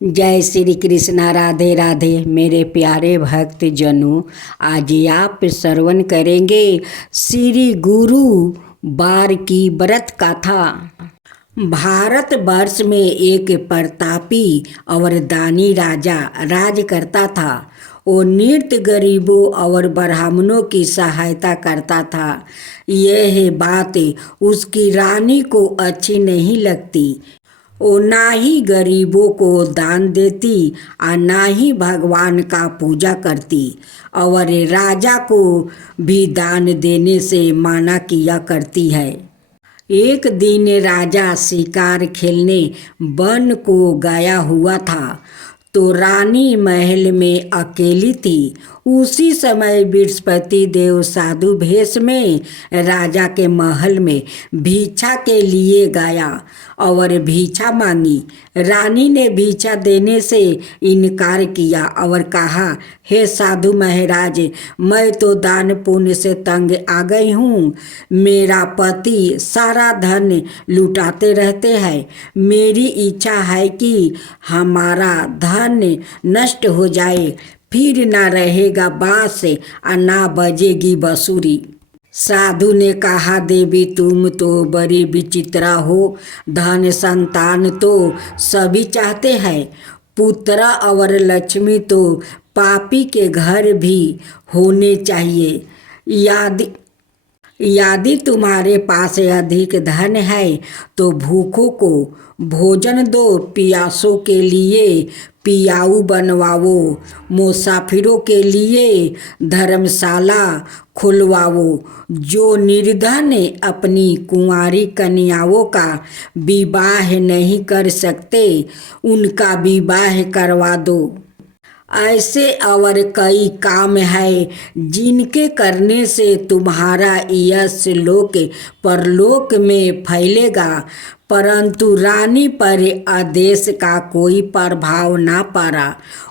जय श्री कृष्णा। राधे राधे मेरे प्यारे भक्त जनों, आज आप श्रवण करेंगे श्री गुरु बार की व्रत कथा। भारत वर्ष में एक प्रतापी और दानी राजा राज करता था। वो नृत्य गरीबों और ब्राह्मणों की सहायता करता था। यह बात उसकी रानी को अच्छी नहीं लगती। वो ना ही गरीबों को दान देती और ना ही भगवान का पूजा करती, और राजा को भी दान देने से मना किया करती है। एक दिन राजा शिकार खेलने वन को गया हुआ था, तो रानी महल में अकेली थी। उसी समय बृहस्पति देव साधु भेष में राजा के महल में भिक्षा के लिए गया और भिक्षा मांगी। रानी ने भिक्षा देने से इनकार किया और कहा, हे साधु महाराज, मैं तो दान पुण्य से तंग आ गई हूँ। मेरा पति सारा धन लुटाते रहते हैं। मेरी इच्छा है कि हमारा धन नष्ट हो जाए, फिर ना रहेगा बांस और ना बजेगी बांसुरी। साधु ने कहा, देवी तुम तो बड़ी विचित्रा हो। धन संतान तो सभी चाहते हैं, पुत्र और लक्ष्मी तो पापी के घर भी होने चाहिए। यदि तुम्हारे पास अधिक धन है तो भूखों को भोजन दो, प्यासों के लिए पियाऊ बनवाओ, मुसाफिरों के लिए धर्मशाला खुलवाओ। जो निर्धन अपनी कुंवारी कन्याओं का विवाह नहीं कर सकते, उनका विवाह करवा दो। ऐसे और कई काम है जिनके करने से तुम्हारा यश लोक परलोक में फैलेगा। परंतु रानी पर आदेश का कोई प्रभाव ना पड़ा।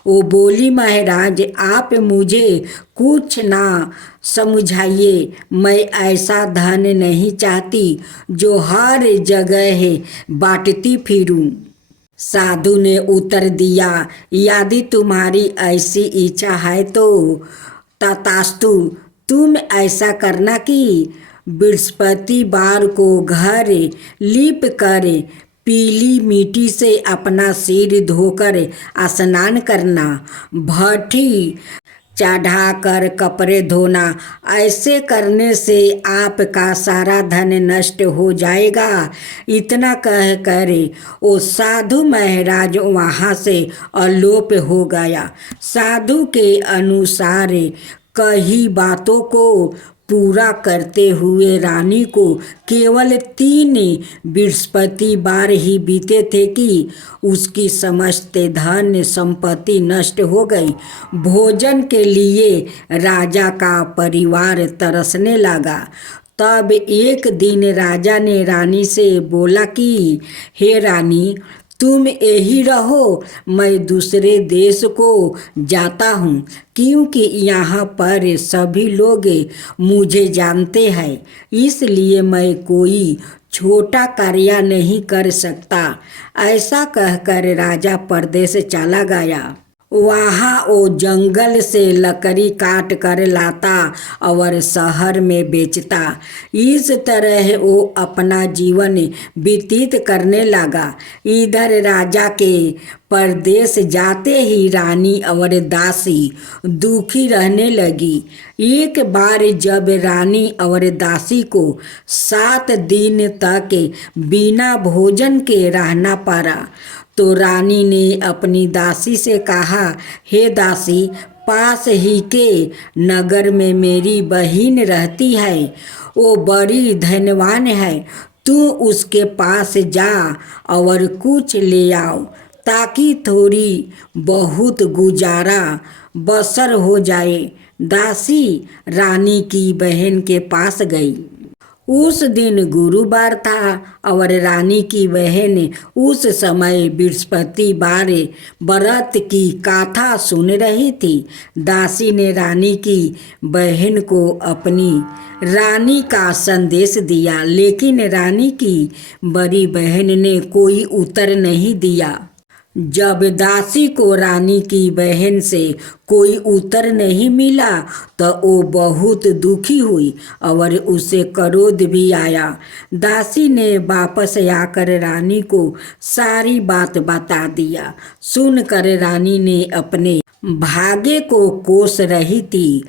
वो बोली, महाराज आप मुझे कुछ ना समझाइए। मैं ऐसा धन नहीं चाहती जो हर जगह बांटती फिरूं। साधु ने उत्तर दिया, यदि तुम्हारी ऐसी इच्छा है तो तथास्तु, तुम ऐसा करना कि बृहस्पतिवार को घर लीप कर पीली मिट्टी से अपना सिर धोकर स्नान करना, भट्ठी चढ़ाकर कपड़े धोना। ऐसे करने से आपका सारा धन नष्ट हो जाएगा। इतना कह कर वो साधु महाराज वहाँ से अलोप हो गया। साधु के अनुसार कही बातों को पूरा करते हुए रानी को केवल 3 बृहस्पतिवार ही बीते थे कि उसकी समस्त धन संपत्ति नष्ट हो गई। भोजन के लिए राजा का परिवार तरसने लगा। तब एक दिन राजा ने रानी से बोला कि हे रानी, तुम यही रहो, मैं दूसरे देश को जाता हूँ, क्योंकि यहाँ पर सभी लोग मुझे जानते हैं। इसलिए मैं कोई छोटा कार्य नहीं कर सकता। ऐसा कहकर राजा परदेश चला गया। वहाँ वो जंगल से लकड़ी काट कर लाता और शहर में बेचता। इस तरह वो अपना जीवन व्यतीत करने लगा। इधर राजा के परदेश जाते ही रानी और दासी दुखी रहने लगी। एक बार जब रानी और दासी को 7 दिन तक बिना भोजन के रहना पड़ा, तो रानी ने अपनी दासी से कहा, हे दासी, पास ही के नगर में मेरी बहन रहती है। वो बड़ी धनवान है। तू उसके पास जा और कुछ ले आओ, ताकि थोड़ी बहुत गुजारा बसर हो जाए। दासी रानी की बहन के पास गई। उस दिन गुरुवार था और रानी की बहन उस समय बृहस्पतिवार व्रत की कथा सुन रही थी। दासी ने रानी की बहन को अपनी रानी का संदेश दिया, लेकिन रानी की बड़ी बहन ने कोई उत्तर नहीं दिया। जब दासी को रानी की बहन से कोई उत्तर नहीं मिला तो वो बहुत दुखी हुई और उसे क्रोध भी आया। दासी ने वापस आकर रानी को सारी बात बता दिया। सुनकर रानी ने अपने भाग्य को कोस रही थी।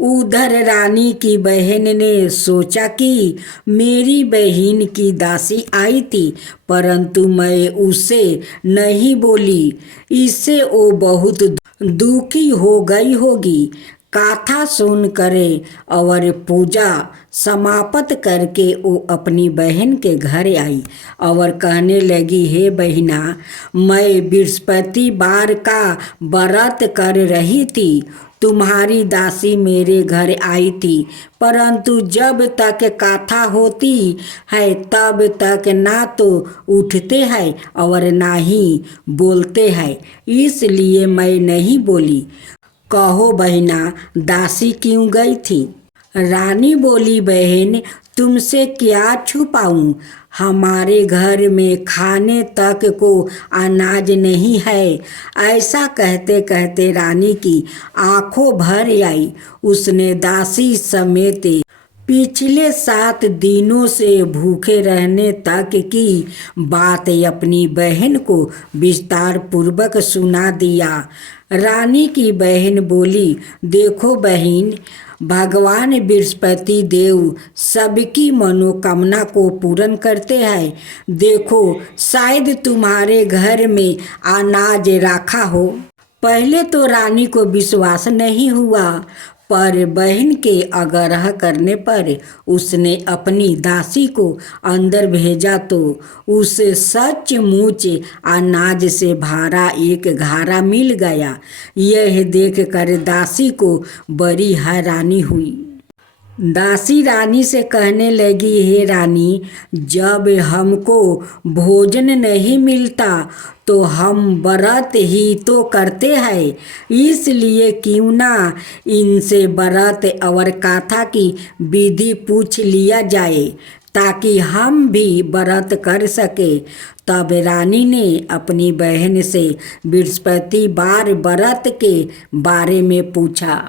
उधर रानी की बहन ने सोचा कि मेरी बहन की दासी आई थी, परंतु मैं उसे नहीं बोली, इससे वो बहुत दुखी हो गई होगी। कथा सुन करे और पूजा समाप्त करके वो अपनी बहन के घर आई और कहने लगी, हे बहिना, मैं बृहस्पतिवार का व्रत कर रही थी। तुम्हारी दासी मेरे घर आई थी, परंतु जब तक कथा होती है तब तक ना तो उठते हैं और ना ही बोलते हैं, इसलिए मैं नहीं बोली। कहो बहिना, दासी क्यों गई थी? रानी बोली, बहन, तुमसे क्या छुपाऊं? हमारे घर में खाने तक को अनाज नहीं है। ऐसा कहते कहते रानी की आंखों भर आई। उसने दासी समेत पिछले 7 दिनों से भूखे रहने तक की बात अपनी बहन को विस्तार पूर्वक सुना दिया। रानी की बहन बोली, देखो बहन, भगवान बृहस्पति देव सबकी मनोकामना को पूर्ण करते हैं। देखो, शायद तुम्हारे घर में अनाज रखा हो। पहले तो रानी को विश्वास नहीं हुआ, पर बहन के आग्रह करने पर उसने अपनी दासी को अंदर भेजा तो उसे सचमुच अनाज से भरा एक घड़ा मिल गया। यह देखकर दासी को बड़ी हैरानी हुई। दासी रानी से कहने लगी, हे रानी, जब हमको भोजन नहीं मिलता तो हम व्रत ही तो करते हैं, इसलिए क्यों ना इनसे व्रत और कथा की विधि पूछ लिया जाए ताकि हम भी व्रत कर सके। तब रानी ने अपनी बहन से बृहस्पतिवार व्रत के बारे में पूछा।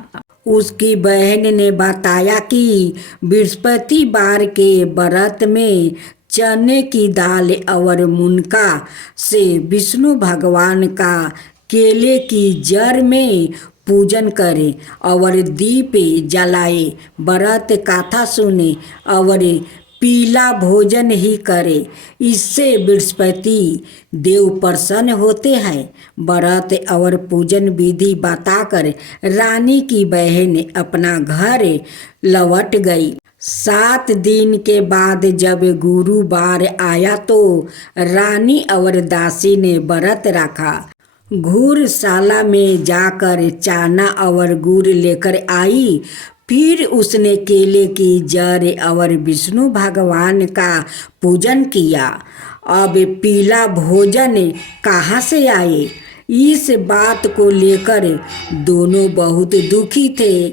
उसकी बहन ने बताया कि बृहस्पतिवार के व्रत में चने की दाल और मुनका से विष्णु भगवान का केले की जड़ में पूजन करे और दीप जलाए, व्रत कथा सुने और पीला भोजन ही करे। इससे बृहस्पति देव प्रसन्न होते हैं। व्रत और पूजन विधि बताकर रानी की बहन अपना घर लौट गई। 7 दिन के बाद जब गुरुवार आया तो रानी और दासी ने व्रत रखा। घुड़शाला में जाकर चाना और गुड़ लेकर आई। फिर उसने केले की जड़ और विष्णु भगवान का पूजन किया। अब पीला भोजन कहाँ से आए? इस बात को लेकर दोनों बहुत दुखी थे।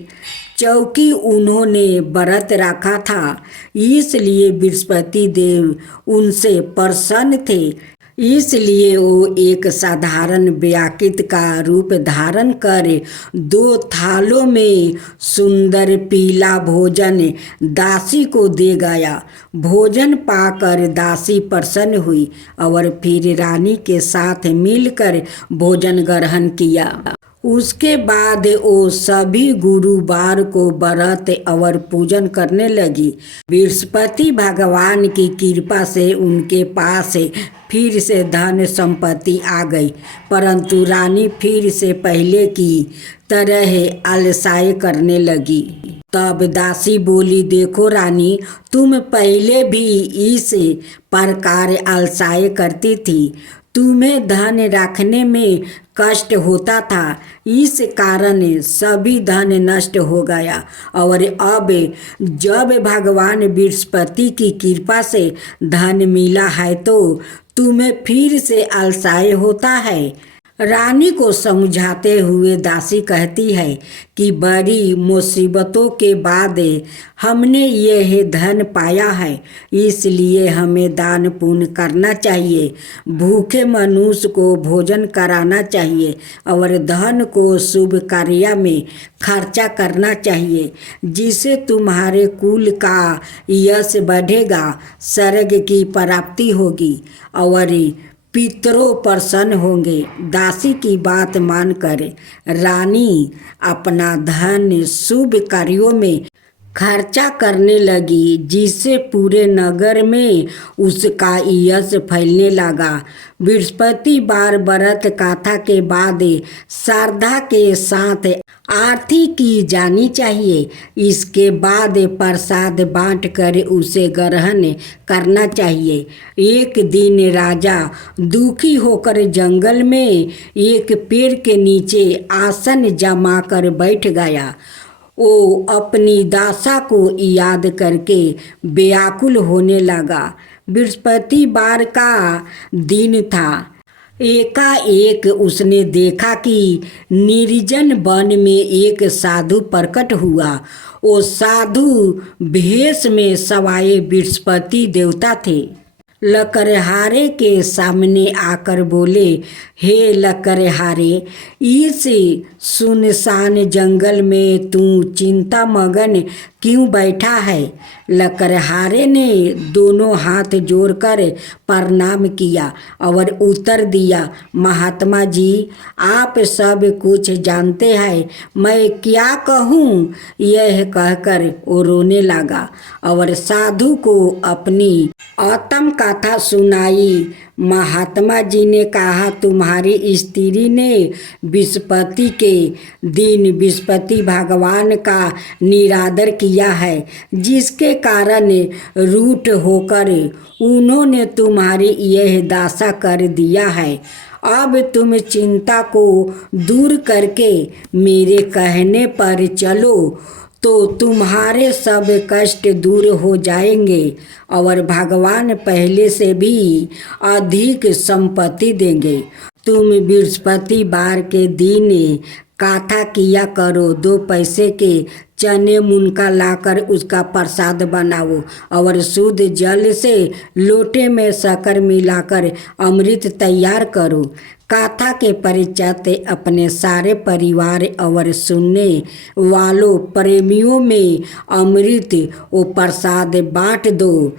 चूँकि उन्होंने व्रत रखा था, इसलिए बृहस्पति देव उनसे प्रसन्न थे। इसलिए वो एक साधारण व्याकृत का रूप धारण कर 2 थालों में सुंदर पीला भोजन दासी को दे गया। भोजन पाकर दासी प्रसन्न हुई और फिर रानी के साथ मिलकर भोजन ग्रहण किया। उसके बाद वो सभी गुरुवार को व्रत और पूजन करने लगी। बृहस्पति भगवान की कृपा से उनके पास फिर से धन संपत्ति आ गई, परंतु रानी फिर से पहले की तरह आलसाई करने लगी। तब दासी बोली, देखो रानी, तुम पहले भी इस प्रकार आलसाई करती थी। तुम्हें धन रखने में कष्ट होता था, इस कारण सभी धन नष्ट हो गया और अब जब भगवान बृहस्पति की कृपा से धन मिला है तो तुम्हें फिर से आलसाई होता है। रानी को समझाते हुए दासी कहती है कि बड़ी मुसीबतों के बाद हमने यह धन पाया है, इसलिए हमें दान पुण्य करना चाहिए, भूखे मनुष्य को भोजन कराना चाहिए और धन को शुभ कार्य में खर्चा करना चाहिए, जिससे तुम्हारे कुल का यश बढ़ेगा, स्वर्ग की प्राप्ति होगी और पितरों प्रसन्न होंगे। दासी की बात मानकर रानी अपना धन शुभ कार्यों में खर्चा करने लगी, जिससे पूरे नगर में उसका यश फैलने लगा। बृहस्पतिवार व्रत कथा के बाद श्रद्धा के साथ आरती की जानी चाहिए। इसके बाद प्रसाद बांटकर उसे ग्रहण करना चाहिए। एक दिन राजा दुखी होकर जंगल में एक पेड़ के नीचे आसन जमा कर बैठ गया। वो अपनी दासा को याद करके व्याकुल होने लगा। बृहस्पतिवार का दिन था। एकाएक उसने देखा कि निर्जन वन में एक साधु प्रकट हुआ। वो साधु भेष में सवाए बृहस्पति देवता थे। लकड़हारे के सामने आकर बोले, हे लकड़हारे, इस सुनसान जंगल में तू चिंता मगन क्यों बैठा है? लकड़हारे ने दोनों हाथ जोड़कर प्रणाम किया और उत्तर दिया, महात्मा जी, आप सब कुछ जानते हैं, मैं क्या कहूँ? यह कहकर वो रोने लगा और साधु को अपनी आत्म कथा सुनाई। महात्मा जी ने कहा, तुम्हारी स्त्री ने बृहस्पति के दिन बृहस्पति भगवान का निरादर किया है, जिसके कारण रूठ होकर उन्होंने तुम्हारी यह दशा कर दिया है। अब तुम चिंता को दूर करके मेरे कहने पर चलो तो तुम्हारे सब कष्ट दूर हो जाएंगे और भगवान पहले से भी अधिक संपत्ति देंगे। तुम बृहस्पतिवार के दिन कथा किया करो, 2 पैसे के चने मुनका लाकर उसका प्रसाद बनाओ और शुद्ध जल से लोटे में शक्कर मिलाकर अमृत तैयार करो। कथा के पश्चात अपने सारे परिवार और सुनने वालों प्रेमियों में अमृत वो प्रसाद बांट दो।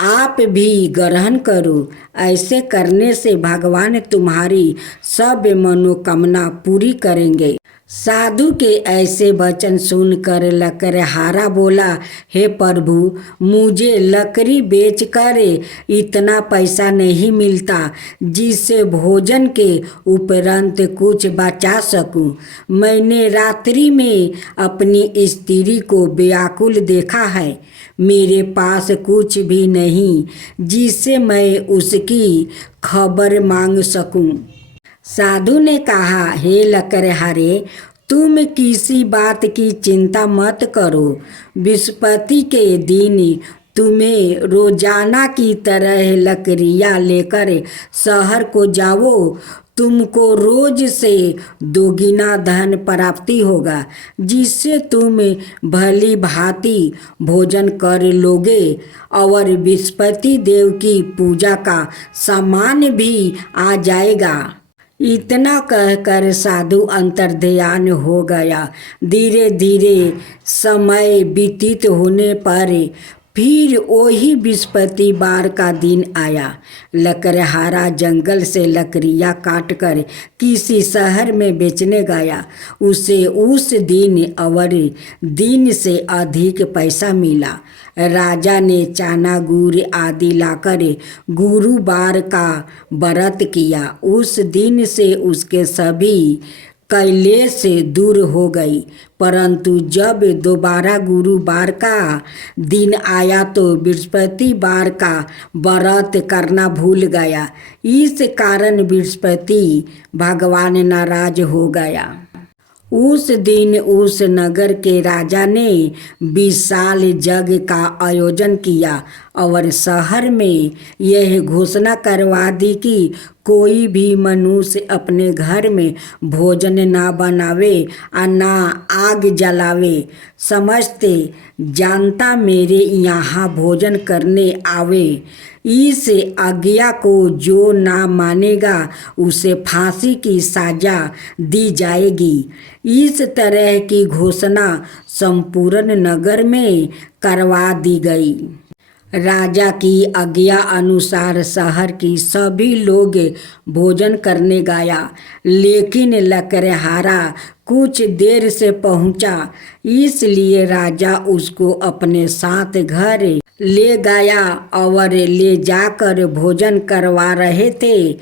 आप भी ग्रहण करो। ऐसे करने से भगवान तुम्हारी सब मनोकामना पूरी करेंगे। साधु के ऐसे वचन सुनकर लकड़हारा बोला, हे प्रभु, मुझे लकड़ी बेचकर इतना पैसा नहीं मिलता जिससे भोजन के उपरांत कुछ बचा सकूं। मैंने रात्रि में अपनी स्त्री को व्याकुल देखा है। मेरे पास कुछ भी नहीं जिससे मैं उसकी खबर मांग सकूं। साधु ने कहा, हे लकड़हारे, तुम किसी बात की चिंता मत करो। बृहस्पति के दिन तुम्हें रोजाना की तरह लकड़ियाँ लेकर शहर को जाओ। तुमको रोज से 2 गुना धन प्राप्ति होगा, जिससे तुम भली भांति भोजन कर लोगे और बृहस्पति देव की पूजा का सामान भी आ जाएगा। इतना कहकर साधु अंतर्ध्यान हो गया। धीरे धीरे समय व्यतीत होने पर फिर वही बृहस्पतिवार का दिन आया। लकड़हारा जंगल से लकड़ियाँ काटकर किसी शहर में बेचने गया। उसे उस दिन और दिन से अधिक पैसा मिला। राजा ने चना गुड़ आदि लाकर गुरुवार का व्रत किया। उस दिन से उसके सभी कैलेश से दूर हो गई। परंतु जब दोबारा गुरुवार का दिन आया तो बृहस्पतिवार का व्रत करना भूल गया। इस कारण बृहस्पति भगवान नाराज हो गया। उस दिन उस नगर के राजा ने विशाल यज्ञ का आयोजन किया और शहर में यह घोषणा करवा दी कि कोई भी मनुष्य अपने घर में भोजन ना बनावे और ना आग जलावे। समझते जानता मेरे यहाँ भोजन करने आवे। इस आज्ञा को जो ना मानेगा उसे फांसी की सजा दी जाएगी। इस तरह की घोषणा संपूर्ण नगर में करवा दी गई। राजा की आज्ञा अनुसार शहर की सभी लोग भोजन करने गया, लेकिन लकड़हारा कुछ देर से पहुंचा, इसलिए राजा उसको अपने साथ घर ले गया और ले जाकर भोजन करवा रहे थे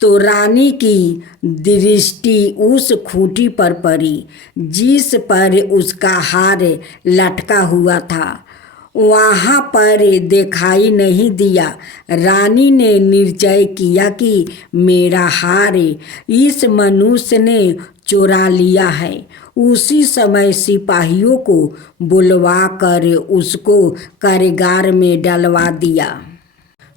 तो रानी की दृष्टि उस खूंटी पर पड़ी जिस पर उसका हार लटका हुआ था। वहाँ पर दिखाई नहीं दिया। रानी ने निश्चय किया कि मेरा हार इस मनुष्य ने चुरा लिया है। उसी समय सिपाहियों को बुलवा कर उसको कारागार में डलवा दिया।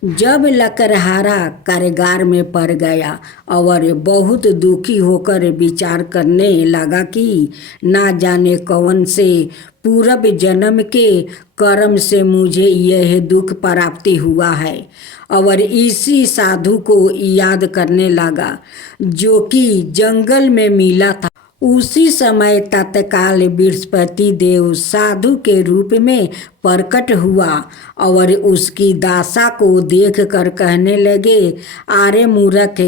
जब लकड़हारा कारागार में पड़ गया और बहुत दुखी होकर विचार करने लगा कि ना जाने कौन से पूर्व जन्म के कर्म से मुझे यह दुख प्राप्ति हुआ है, और इसी साधु को याद करने लगा जो कि जंगल में मिला था। उसी समय तत्काल बृहस्पति देव साधु के रूप में प्रकट हुआ और उसकी दशा को देखकर कहने लगे, अरे मूर्ख,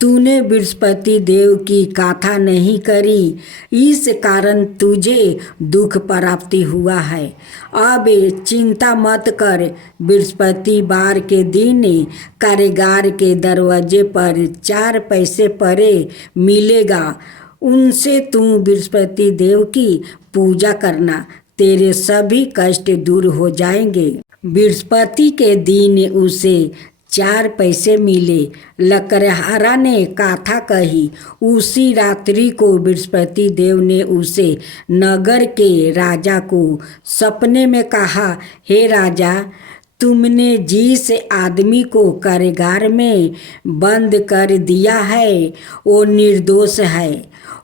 तूने बृहस्पति देव की कथा नहीं करी, इस कारण तुझे दुख प्राप्ति हुआ है। अब चिंता मत कर। बृहस्पतिवार के दिन कारागार के दरवाजे पर 4 पैसे पड़े मिलेगा, उनसे तू बृहस्पति देव की पूजा करना, तेरे सभी कष्ट दूर हो जाएंगे। बृहस्पति के दिन उसे 4 पैसे मिले। लकड़हारा ने कथा कही। उसी रात्रि को बृहस्पति देव ने उसे नगर के राजा को सपने में कहा, हे राजा, तुमने जिस आदमी को कारागार में बंद कर दिया है वो निर्दोष है,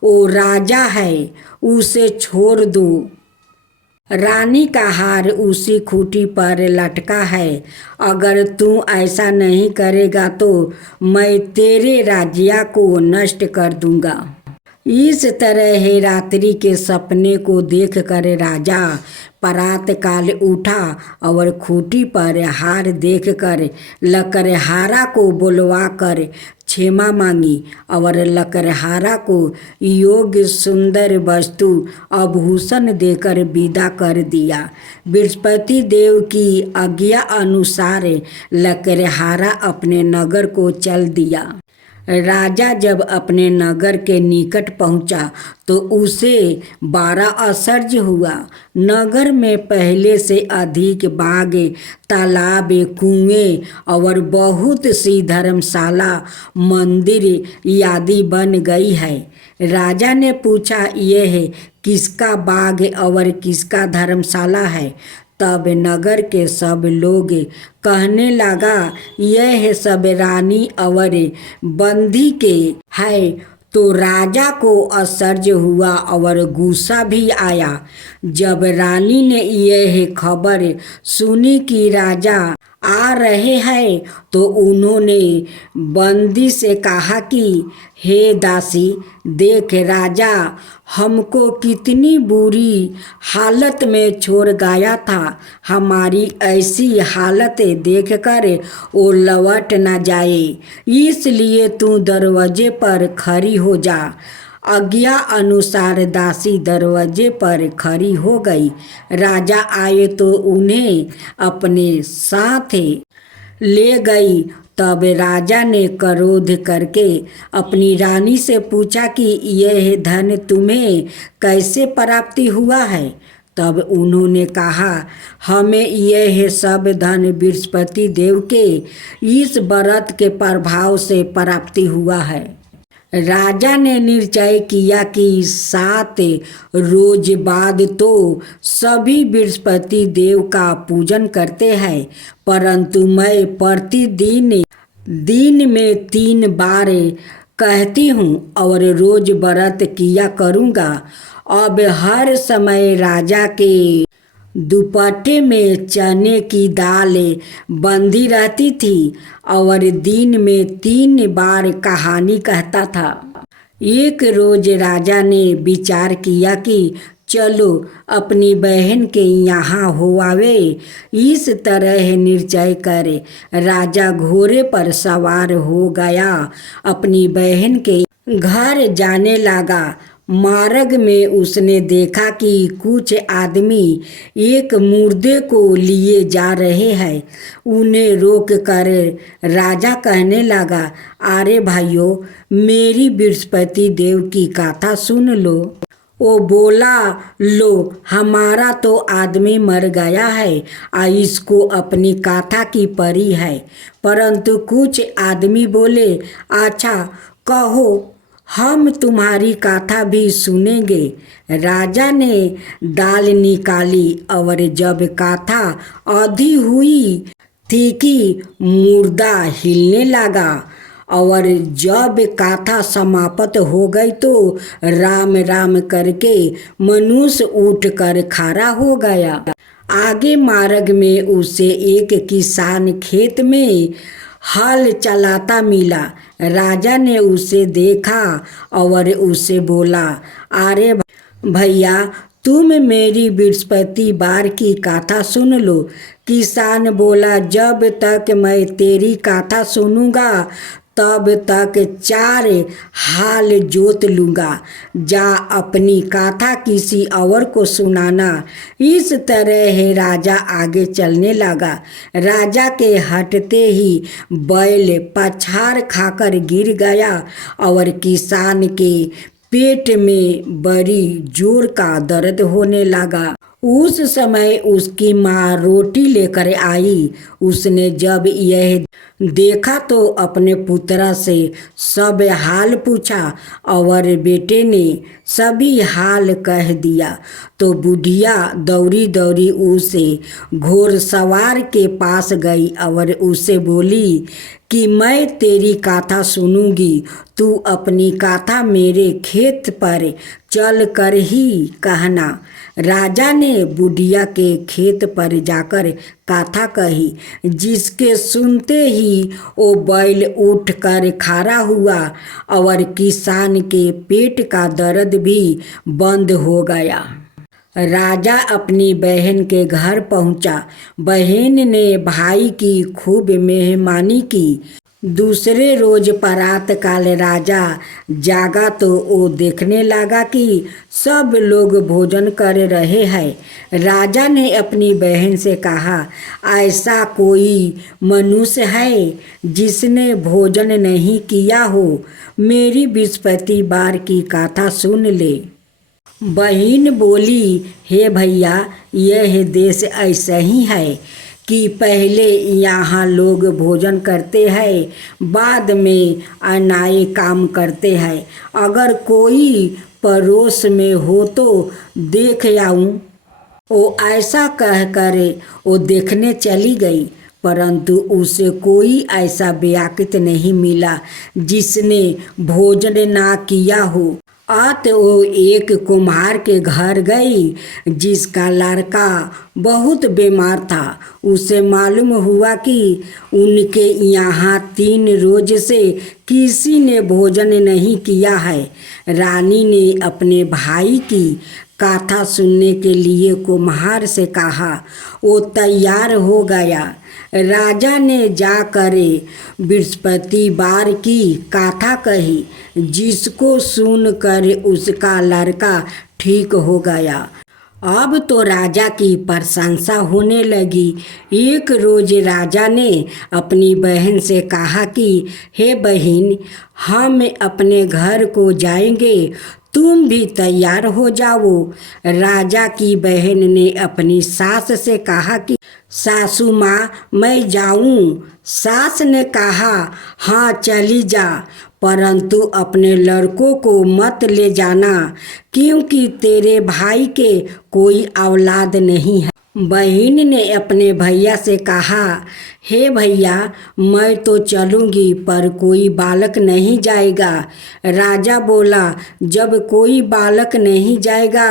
वो राजा है, उसे छोड़ दो। रानी का हार उसी खूंटी पर लटका है। अगर तू ऐसा नहीं करेगा तो मैं तेरे राज्य को नष्ट कर दूंगा। इस तरह रात्रि के सपने को देखकर राजा प्रात काल उठा और खूंटी पर हार देखकर लकड़हारा को बुलवा कर क्षमा मांगी और लकड़हारा को योग्य सुंदर वस्तु आभूषण देकर विदा कर दिया। बृहस्पति देव की आज्ञा अनुसार लकड़हारा अपने नगर को चल दिया। राजा जब अपने नगर के निकट पहुंचा तो उसे बड़ा आश्चर्य हुआ। नगर में पहले से अधिक बाग, तालाब, कुएं और बहुत सी धर्मशाला, मंदिर आदि बन गई है। राजा ने पूछा, यह किसका बाग और किसका धर्मशाला है? तब नगर के सब लोग कहने लगा, यह सब रानी और बंदी के है। तो राजा को आश्चर्य हुआ और गुस्सा भी आया। जब रानी ने यह खबर सुनी कि राजा आ रहे हैं तो उन्होंने बंदी से कहा कि हे दासी, देख, राजा हमको कितनी बुरी हालत में छोड़ गया था। हमारी ऐसी हालत देखकर वो लौट न जाए, इसलिए तू दरवाजे पर खड़ी हो जा। आज्ञा अनुसार दासी दरवाजे पर खड़ी हो गई। राजा आए तो उन्हें अपने साथ ले गई। तब राजा ने क्रोध करके अपनी रानी से पूछा कि यह धन तुम्हें कैसे प्राप्ति हुआ है? तब उन्होंने कहा, हमें यह सब धन बृहस्पति देव के इस व्रत के प्रभाव से प्राप्ति हुआ है। राजा ने निश्चय किया कि 7 रोज बाद तो सभी बृहस्पति देव का पूजन करते हैं, परंतु मैं प्रतिदिन दिन में 3 बार कहती हूँ और रोज व्रत किया करूँगा। अब हर समय राजा के दुपट्टे में चने की दाल बंधी रहती थी और दिन में 3 बार कहानी कहता था। एक रोज राजा ने विचार किया कि चलो अपनी बहन के यहाँ हो आवे। इस तरह निश्चय कर राजा घोड़े पर सवार हो गया, अपनी बहन के घर जाने लगा। मार्ग में उसने देखा कि कुछ आदमी एक मुर्दे को लिए जा रहे हैं। उन्हें रोक कर राजा कहने लगा, अरे भाइयों, मेरी बृहस्पति देव की कथा सुन लो। वो बोला, लो, हमारा तो आदमी मर गया है और इसको अपनी कथा की परी है। परंतु कुछ आदमी बोले, अच्छा कहो, हम तुम्हारी कथा भी सुनेंगे। राजा ने दाल निकाली और जब कथा आधी हुई थी कि मुर्दा हिलने लगा और जब कथा समाप्त हो गई तो राम राम करके मनुष्य उठकर खड़ा हो गया। आगे मार्ग में उसे एक किसान खेत में हल चलाता मिला। राजा ने उसे देखा और उसे बोला, अरे भैया, तुम मेरी बृहस्पति बार की कथा सुन लो। किसान बोला, जब तक मैं तेरी कथा सुनूंगा तब तक 4 हाल जोत लूँगा। जा अपनी कथा किसी और को सुनाना। इस तरह राजा आगे चलने लगा। राजा के हटते ही बैल पछाड़ खाकर गिर गया और किसान के पेट में बड़ी जोर का दर्द होने लगा। उस समय उसकी माँ रोटी लेकर आई। उसने जब यह देखा तो अपने पुत्र से सब हाल पूछा और बेटे ने सभी हाल कह दिया। तो बुढ़िया दौड़ी दौड़ी उसे घोड़सवार के पास गई और उसे बोली कि मैं तेरी कथा सुनूंगी। तू अपनी कथा मेरे खेत पर चल कर ही कहना। राजा ने बुढ़िया के खेत पर जाकर कथा कही, जिसके सुनते ही वो बैल उठकर खड़ा हुआ और किसान के पेट का दर्द भी बंद हो गया। राजा अपनी बहन के घर पहुंचा। बहन ने भाई की खूब मेहमानी की। दूसरे रोज प्रात काल राजा जागा तो वो देखने लगा कि सब लोग भोजन कर रहे हैं। राजा ने अपनी बहन से कहा, ऐसा कोई मनुष्य है जिसने भोजन नहीं किया हो? मेरी बृहस्पति बार की कथा सुन ले। बहन बोली, हे भैया, यह देश ऐसा ही है कि पहले यहाँ लोग भोजन करते हैं, बाद में अन्याय काम करते हैं। अगर कोई पड़ोस में हो तो देख आऊँ। वो ऐसा कहकर वो देखने चली गई, परंतु उसे कोई ऐसा व्यक्ति नहीं मिला जिसने भोजन ना किया हो। वो एक कुम्हार के घर गई, जिसका लड़का बहुत बीमार था। उसे मालूम हुआ कि उनके यहाँ 3 रोज से किसी ने भोजन नहीं किया है। रानी ने अपने भाई की कथा सुनने के लिए कुम्हार से कहा। वो तैयार हो गया। राजा ने जाकर बृहस्पति बार की कथा कही, जिसको सुनकर उसका लड़का ठीक हो गया। अब तो राजा की प्रशंसा होने लगी। एक रोज राजा ने अपनी बहन से कहा कि हे बहन, हम अपने घर को जाएंगे, तुम भी तैयार हो जाओ। राजा की बहन ने अपनी सास से कहा कि सासू माँ मैं जाऊँ? सास ने कहा हाँ चली जा, परंतु अपने लड़कों को मत ले जाना, क्योंकि तेरे भाई के कोई औलाद नहीं है। बहन ने अपने भैया से कहा हे भैया मैं तो चलूँगी पर कोई बालक नहीं जाएगा। राजा बोला जब कोई बालक नहीं जाएगा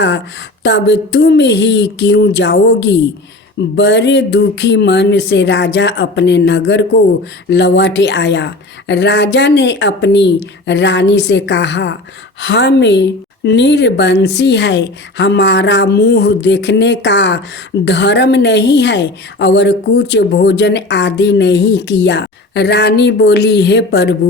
तब तुम ही क्यों जाओगी? बड़े दुखी मन से राजा अपने नगर को लौट आया। राजा ने अपनी रानी से कहा हमें निर्वंशी है, हमारा मुंह देखने का धर्म नहीं है और कुछ भोजन आदि नहीं किया। रानी बोली हे प्रभु,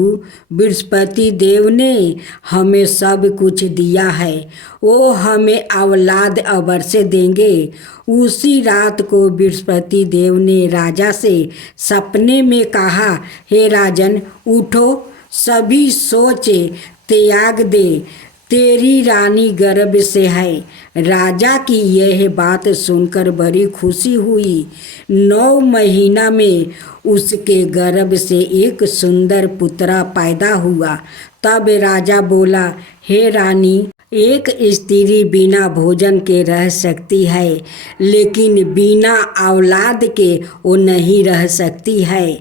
बृहस्पति देव ने हमें सब कुछ दिया है, वो हमें औलाद अवश्य देंगे। उसी रात को बृहस्पति देव ने राजा से सपने में कहा हे राजन उठो, सभी सोच त्याग दे, तेरी रानी गर्भ से है। राजा की यह बात सुनकर बड़ी खुशी हुई। 9 महीना में उसके गर्भ से एक सुंदर पुत्रा पैदा हुआ। तब राजा बोला हे रानी, एक स्त्री बिना भोजन के रह सकती है, लेकिन बिना औलाद के वो नहीं रह सकती है,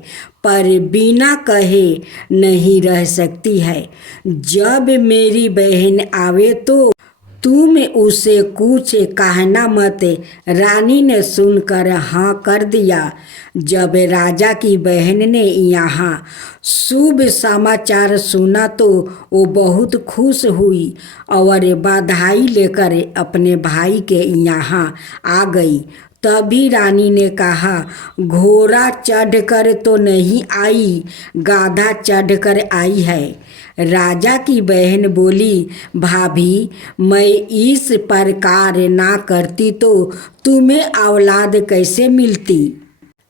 पर बिना कहे नहीं रह सकती है। जब मेरी बहन आवे तो तुम उसे कुछ कहना मत। रानी ने सुनकर हाँ कर दिया। जब राजा की बहन ने यहाँ शुभ समाचार सुना तो वो बहुत खुश हुई और बधाई लेकर अपने भाई के यहाँ आ गई। तभी रानी ने कहा घोड़ा चढ़कर तो नहीं आई, गाधा चढ़कर आई है। राजा की बहन बोली भाभी, मैं इस प्रकार ना करती तो तुम्हें औलाद कैसे मिलती?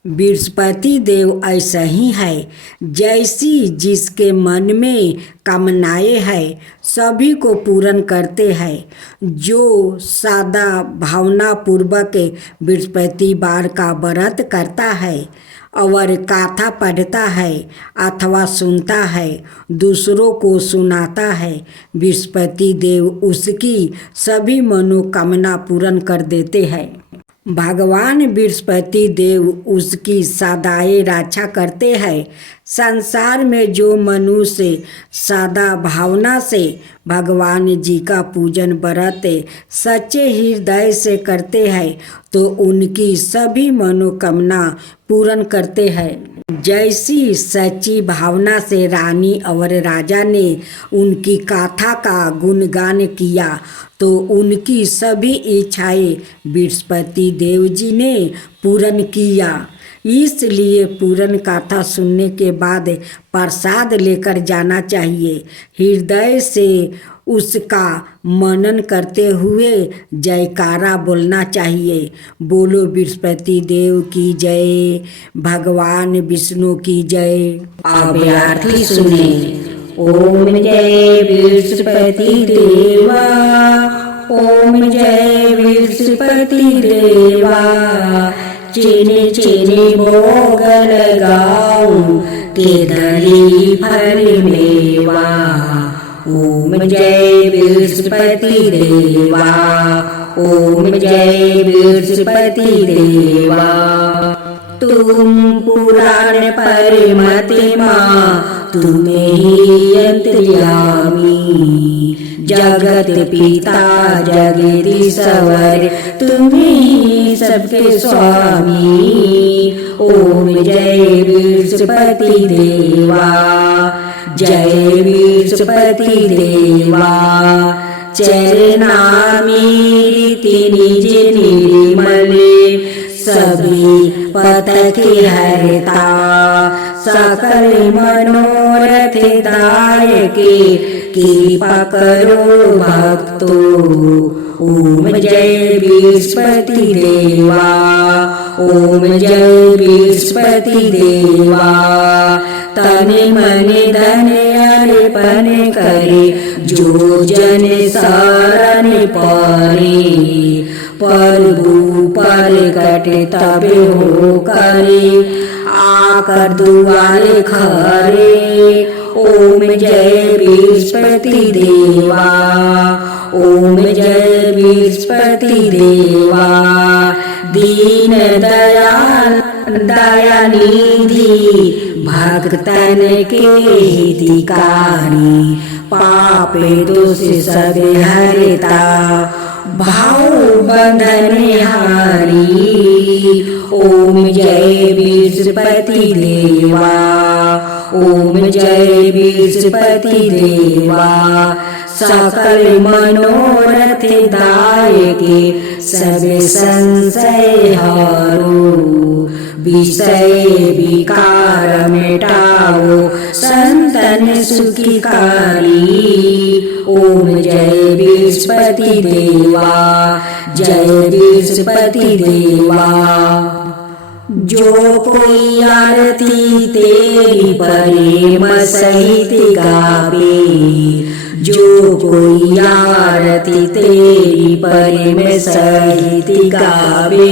बृहस्पति देव ऐसा ही है, जैसी जिसके मन में कामनाएं है सभी को पूर्ण करते हैं। जो सादा भावना पूर्वक बृहस्पतिवार का व्रत करता है और कथा पढ़ता है अथवा सुनता है, दूसरों को सुनाता है, बृहस्पति देव उसकी सभी मनोकामना पूर्ण कर देते हैं। भगवान बृहस्पति देव उसकी सदाए रक्षा करते हैं। संसार में जो मनुष्य सदा भावना से भगवान जी का पूजन व्रत सच्चे हृदय से करते हैं तो उनकी सभी मनोकामना पूर्ण करते हैं। जैसी सच्ची भावना से रानी और राजा ने उनकी गाथा का गुणगान किया तो उनकी सभी इच्छाएं बृहस्पति देव जी ने पूर्ण किया। इसलिए पूर्ण गाथा सुनने के बाद प्रसाद लेकर जाना चाहिए। हृदय से उसका मनन करते हुए जयकारा बोलना चाहिए। बोलो बृहस्पति देव की जय, भगवान विष्णु की जय। अब आरती सुने। ओम जय बृहस्पति देवा, ओम जय बृहस्पति देवा, चीनी चीनी भोग लगाऊं केदली फल मेवा। ओम जय बृहस्पति देवा, ओम जय बृहस्पति देवा। तुम पुराण परमात्मा, तुम्हें ही अंतर्यामी, जगत पिता जगदीश्वर, तुम्हें ही सबके स्वामी। ओम जय बृहस्पति देवा, जय बृहस्पति देवा। चरनामी रीति निज निर्मल, सभी पतके हरता, सकल मनोरथ दायके, कृपा करो भक्तो। ओम जय बृहस्पति देवा, ओम जय बृहस्पति देवा। तन मन धन अर्पण करे, जो जन शरण परे, प्रभु प्रकट तब हो करे, आकर दुआरे खरे। ओम जय बृहस्पति देवा, ओम जय बृहस्पति देवा। दीन दयाल दयानिधि, भक्तन के हितकारी, पाप दोष सब हरता, भाव बंधन हारी। ओम जय बृहस्पति देवा, ओम जय बृहस्पति देवा। सकल मनोरथ दायके, सब संशय हरो, विषय विकार मिटाओ, संतन सुखिकारी। ओम जय बृहस्पति देवा, जय बृहस्पति देवा। जो कोई आरती तेरी प्रेम सहित गावे, जो कोई आरती तेरी प्रेम सहित गावे।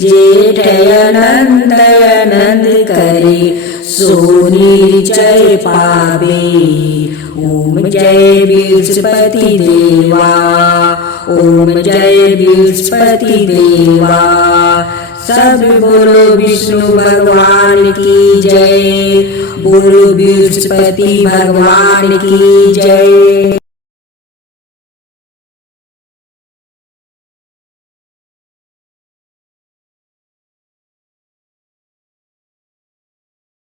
जेठ आनंद आनंद करे, सो निश्चय पावे। ओम जय बृहस्पति देवा, ओम जय बृहस्पति देवा। सब बोलो विष्णु भगवान की जय, बोलो बृहस्पति भगवान की जय।